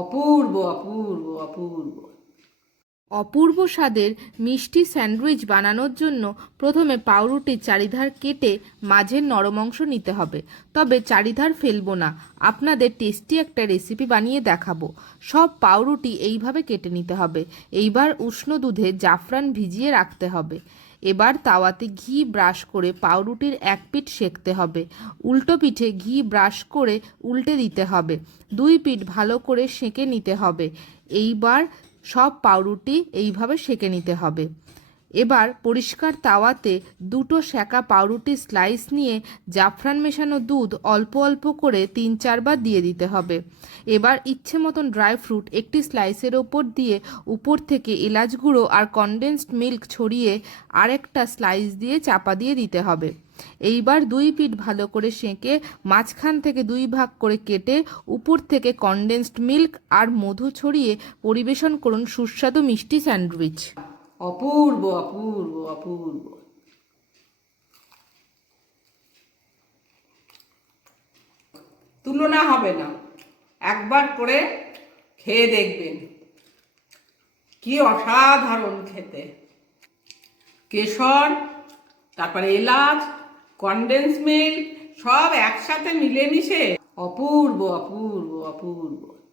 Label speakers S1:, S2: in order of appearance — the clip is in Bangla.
S1: অপূর্ব অপূর্ব অপূর্ব।
S2: অপূর্ব স্বাদের মিষ্টি স্যান্ডউইচ বানানোর জন্য প্রথমে পাউরুটির চারিধার কেটে মাঝের নরম অংশ নিতে হবে। তবে চারিধার ফেলব না। আপনাদের টেস্টি একটা রেসিপি বানিয়ে দেখাবো। সব পাউরুটি এইভাবে কেটে নিতে হবে। এইবার উষ্ণ দুধে জাফরান ভিজিয়ে রাখতে হবে। এবার তাওয়াতে ঘি ব্রাশ করে পাউরুটির এক পিঠ সেঁকতে হবে। উল্টো পিঠে ঘি ব্রাশ করে উল্টে দিতে হবে। দুই পিঠ ভালো করে সেঁকে নিতে হবে। এইবার সব পাউরুটি এইভাবে সেঁকে নিতে হবে। এবার পরিষ্কার তাওয়াতে দুটো সেকা পাউরুটি স্লাইস নিয়ে জাফরান মেশানো দুধ অল্প অল্প করে তিন চারবার দিয়ে দিতে হবে। এবার ইচ্ছে মতন ড্রাই ফ্রুট একটি স্লাইসের ওপর দিয়ে উপর থেকে এলাচ গুঁড়ো আর কনডেন্সড মিল্ক ছড়িয়ে আরেকটা স্লাইস দিয়ে চাপা দিয়ে দিতে হবে। এইবার দুই পিঠ ভালো করে সেঁকে মাঝখান থেকে দুই ভাগ করে কেটে উপর থেকে কনডেন্সড মিল্ক আর মধু ছড়িয়ে পরিবেশন করুন সুস্বাদু মিষ্টি স্যান্ডউইচ।
S1: অপূর্ব অপূর্ব অপূর্ব। তুলনা হবে না। একবার করে খেয়ে দেখবেন। কি অসাধারণ খেতে। কেশর, তারপরে এলাচ কনডেন্স মিল্ক সব একসাথে মিলেমিশে অপূর্ব অপূর্ব অপূর্ব।